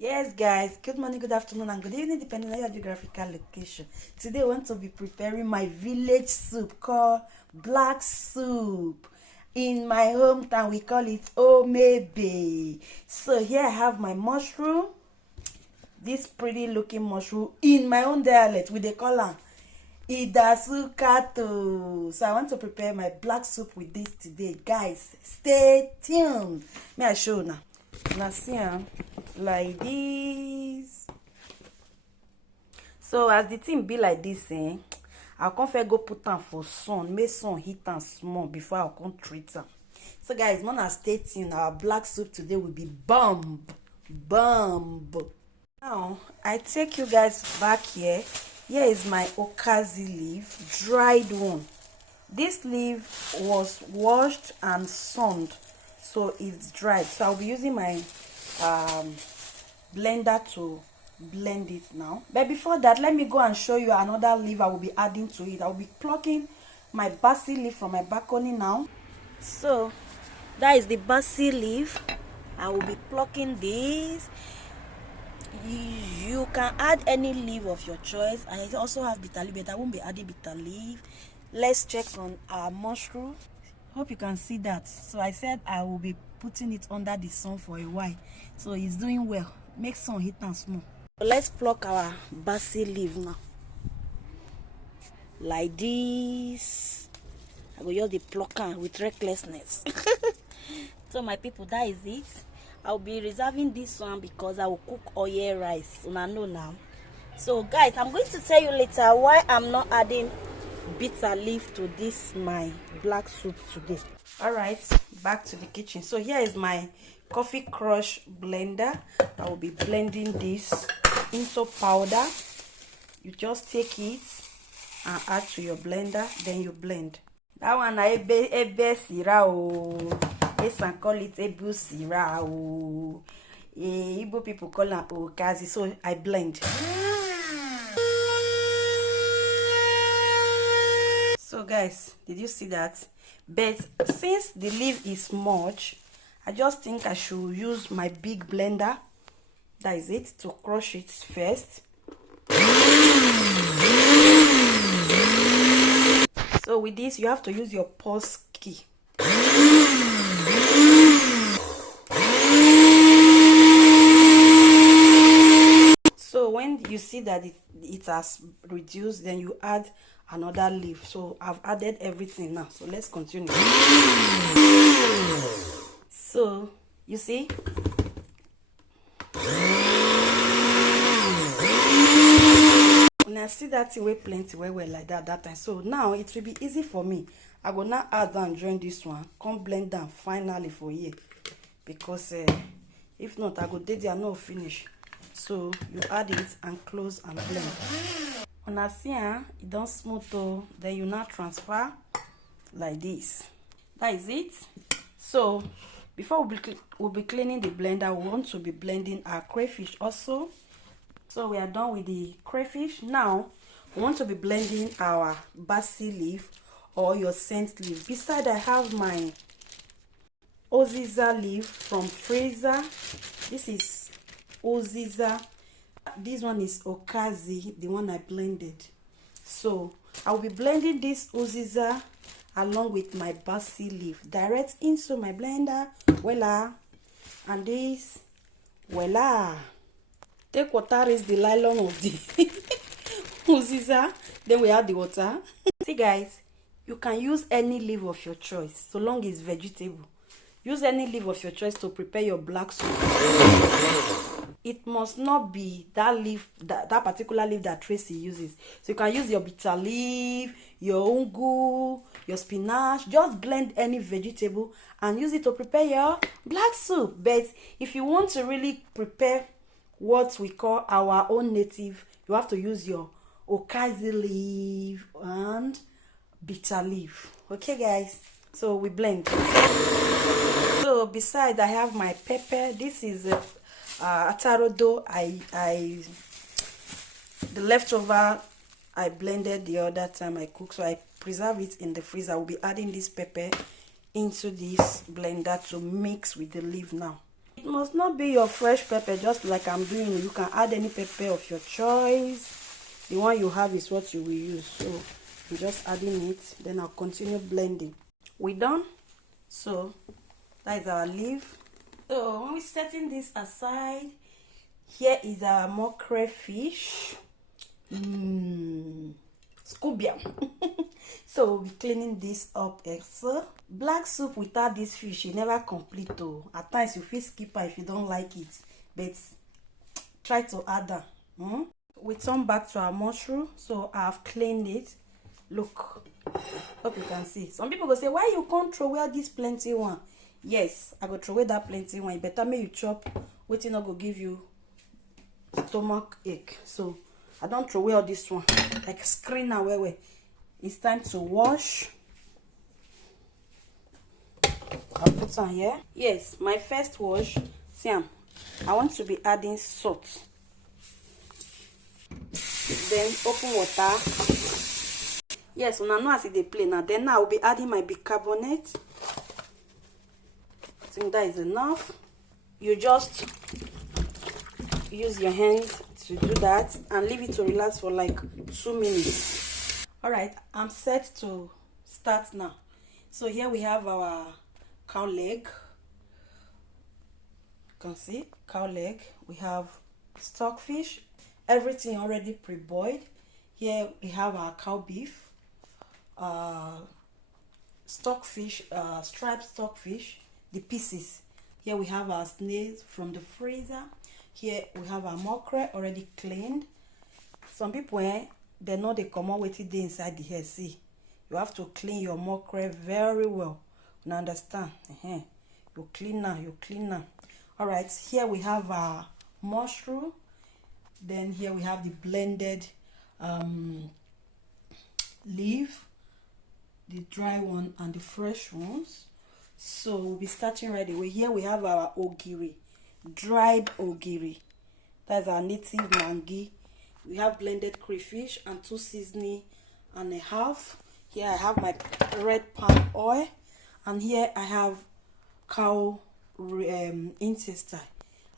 Yes, guys, good morning, good afternoon, and good evening, depending on your geographical location. Today, I want to be preparing my village soup called black soup. In my hometown, we call it omebe. So, here I have my mushroom, this pretty looking mushroom. In my own dialect, we they call am idasukato. So, I want to prepare my black soup with this today. Guys, stay tuned. May I show now? Now, see, like this. So as the thing be like this, I'll come go put am for sun, make sun heat am small before I'll come treat am. So guys, wanna stay tuned. Our black soup today will be bomb. Now I take you guys back here. Here is my okazi leaf, dried one. This leaf was washed and sunned, so it's dried. So I'll be using my blender to blend it now. But before that, let me go and show you another leaf I will be adding to it. I will be plucking my basil leaf from my balcony now. So that is the basil leaf. I will be plucking this. You can add any leaf of your choice. I also have bitter leaf, but I won't be adding bitter leaf. Let's check on our mushroom. Hope you can see that. So I said I will be putting it under the sun for a while, so it's doing well. Make sun heat and small. So let's pluck our basil leaf now, like this. I will use the plucker with recklessness. So my people, that is it. I'll be reserving this one because I will cook oil rice. I know now. So guys, I'm going to tell you later why I'm not adding bitter leaf to this my black soup today. All right, back to the kitchen. So here is my coffee crush blender. I will be blending this into powder. You just take it and add to your blender, then you blend. That one I ebe sira o. Yes, I call it ebu sira o. Igbo people call it okazi. So I blend. So guys, did you see that? But since the leaf is much, I just think I should use my big blender. That is it, to crush it first. So with this, you have to use your pause key. So when you see that it has reduced, then you add another leaf. So I've added everything now. So let's continue. So you see, when I see that way plenty well like that time, so now it will be easy for me. I will now add and join this one, come blend down finally for you, because if not I go dead there no finish. So you add it and close and blend. When I see it don't smooth though, then you now transfer like this. That is it. So before we'll be cleaning the blender, we want to be blending our crayfish also. So we are done with the crayfish. Now we want to be blending our basil leaf or your scent leaf. Beside, I have my oziza leaf from freezer. This is oziza. This one is okazi, the one I blended. So I will be blending this oziza along with my basil leaf direct into my blender. Voila. And this, voila. Take water, is the nylon of the oziza. Then we add the water. See guys, you can use any leaf of your choice, so long it's vegetable. Use any leaf of your choice to prepare your black soup. It must not be that leaf, that particular leaf that Tracy uses. So you can use your bitter leaf, your ungu, your spinach. Just blend any vegetable and use it to prepare your black soup. But if you want to really prepare what we call our own native, you have to use your okazi leaf and bitter leaf. Okay guys, so we blend. So beside, I have my pepper. This is atarodo. The leftover I blended the other time I cooked, so I preserve it in the freezer. I will be adding this pepper into this blender to mix with the leaf now. must not be your fresh pepper, just like I'm doing. You can add any pepper of your choice. The one you have is what you will use. So I'm just adding it, then I'll continue blending. We done. So that is our leaf. So when we're setting this aside, here is our more crayfish. Scubium. So we'll be cleaning this up extra. Black soup without this fish, you never complete though. At times you feel skipper if you don't like it, but try to add that. We turn back to our mushroom. So I've cleaned it. Look, hope you can see. Some people go say, why you can't throw away this plenty one? Yes, I go throw away that plenty one. Better make you chop. Waiting not go give you stomach ache. So I don't throw away all this one. Like screen now where it's time to wash. I'll put some here. Yes, my first wash. See, I want to be adding salt. Then open water. Yes, so now as they play now. Then I will be adding my bicarbonate. I think that is enough. You just use your hands to do that and leave it to relax for like 2 minutes. All right, I'm set to start now. So here we have our cow leg. You can see cow leg. We have stockfish, everything already pre-boiled. Here we have our cow beef, stockfish, striped stockfish, the pieces. Here we have our snails from the freezer. Here we have our mackerel already cleaned. Some people they know they come out with it inside the hair. See, you have to clean your mackerel very well. You understand? You clean now, you clean now. All right, here we have our mushroom. Then here we have the blended leaf, the dry one and the fresh ones. So we'll be starting right away. Here we have our ogiri, dried ogiri. That's our native mangi. We have blended crayfish and 2 seasoning and a half. Here I have my red palm oil, and here I have cow intestine,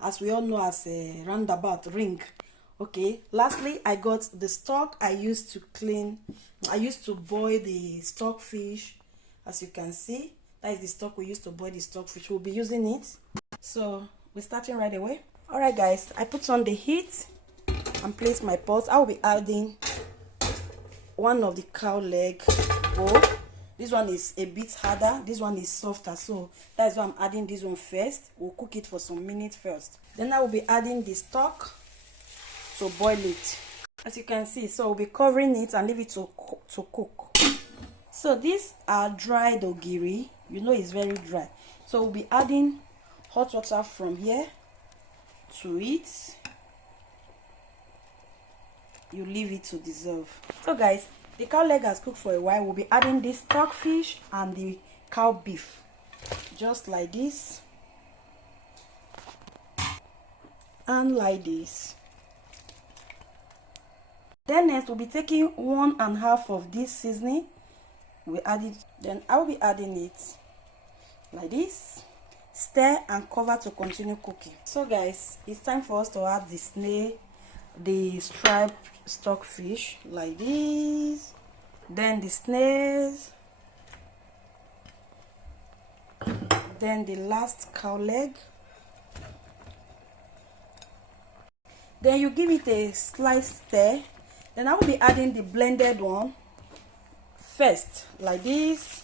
as we all know as a roundabout ring. Okay, lastly I got the stock I used to clean. I used to boil the stockfish. As you can see, that is the stock we used to boil the stockfish. We'll be using it. So we're starting right away. All right guys, I put on the heat and place my pot. I will be adding one of the cow leg bowl. This one is a bit harder, this one is softer, so that's why I'm adding this one first. We'll cook it for some minutes first. Then I will be adding the stock to boil it. As you can see, so we'll be covering it and leave it to cook. So these are dried ogiri. You know it's very dry. So we'll be adding hot water from here to it. You leave it to dissolve. So guys, the cow leg has cooked for a while. We'll be adding this stockfish and the cow beef. Just like this. And like this. Then next, we'll be taking 1/2 of this seasoning. We add it. Then I will be adding it like this. Stir and cover to continue cooking. So guys, it's time for us to add the snail, the striped stockfish like this, then the snails, then the last cow leg. Then you give it a slight stir. Then I will be adding the blended one first like this.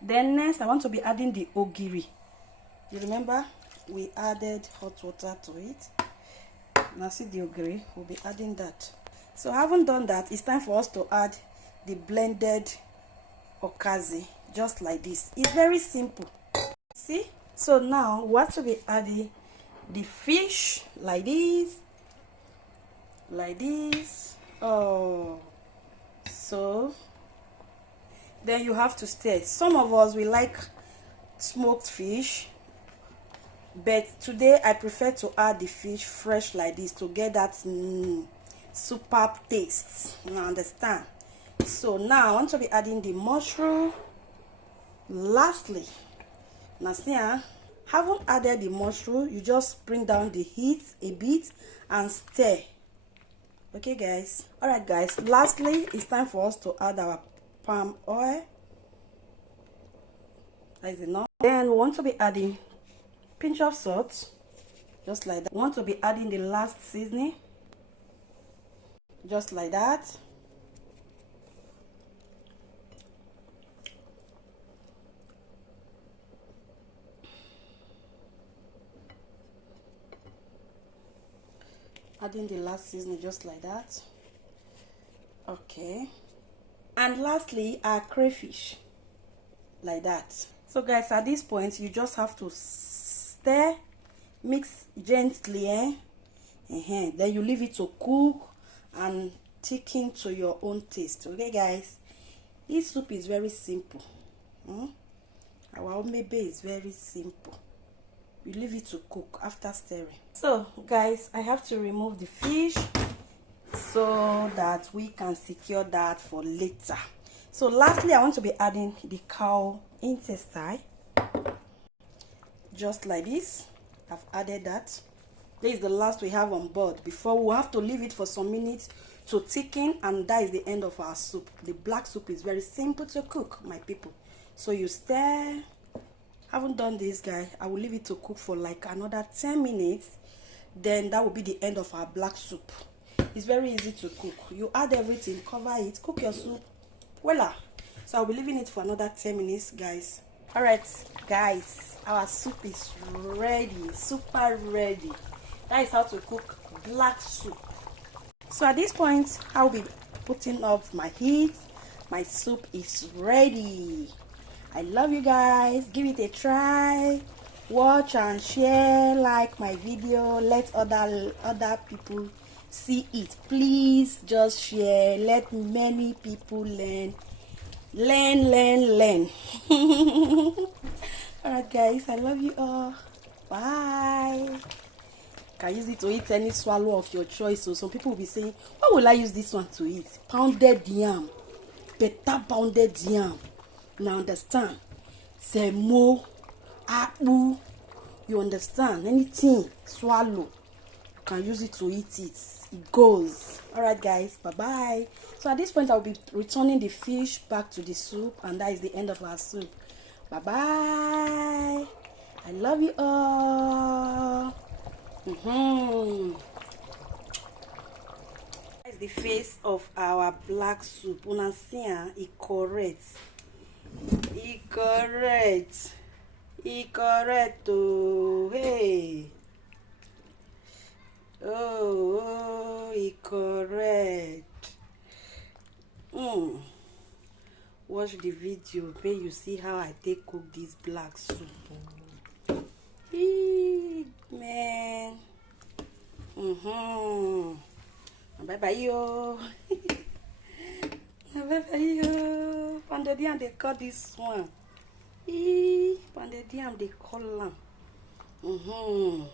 Then next I want to be adding the ogiri. You remember we added hot water to it. Now see the ogiri, we'll be adding that. So I haven't done that. It's time for us to add the blended okazi, just like this. It's very simple. See? So now we have to be adding the fish like this, like this. Oh, so then you have to stir. Some of us we like smoked fish, but today I prefer to add the fish fresh like this to get that superb taste. You understand? So now I want to be adding the mushroom. Lastly, now see, Haven't added the mushroom, you just bring down the heat a bit and stir. Okay guys, all right guys, lastly it's time for us to add our palm oil. That is enough. Then we want to be adding pinch of salt, just like that. We want to be adding the last seasoning, just like that. Adding the last seasoning just like that. Okay, and lastly our crayfish, like that. So guys, at this point you just have to stir, mix gently, then you leave it to cook and thicken to your own taste. Okay guys, this soup is very simple. Our omebe is very simple. You leave it to cook after stirring. So guys, I have to remove the fish so that we can secure that for later. So lastly, I want to be adding the cow intestine, just like this. I've added that. This is the last we have on board before we have to leave it for some minutes to thicken, and that is the end of our soup. The black soup is very simple to cook, my people. So you stir. Haven't done this, guy. I will leave it to cook for like another 10 minutes. Then that will be the end of our black soup. It's very easy to cook. You add everything, cover it, cook your soup. Voila. So I'll be leaving it for another 10 minutes, guys. All right, guys, our soup is ready, super ready. That is how to cook black soup. So at this point, I'll be putting off my heat. My soup is ready. I love you guys. Give it a try. Watch and share, like my video. Let other people see it. Please just share. Let many people learn. Learn. Alright guys, I love you all. Bye. Can use it to eat any swallow of your choice. So some people will be saying, what will I use this one to eat? Pounded yam. Better pounded yam. Now understand? Semo, apu, you understand? Anything, swallow, you can use it to eat it. It goes. Alright guys, bye-bye. So at this point, I'll be returning the fish back to the soup, and that is the end of our soup. Bye-bye. I love you all. That is the face of our black soup. Una see, it correct. It correct. Oh, hey. Oh, it correct. Watch the video. May you see how I take cook this black soup. Man. Bye bye yo. Bye bye yo. Pounded yam, they call this one. Pounded yam, they call them.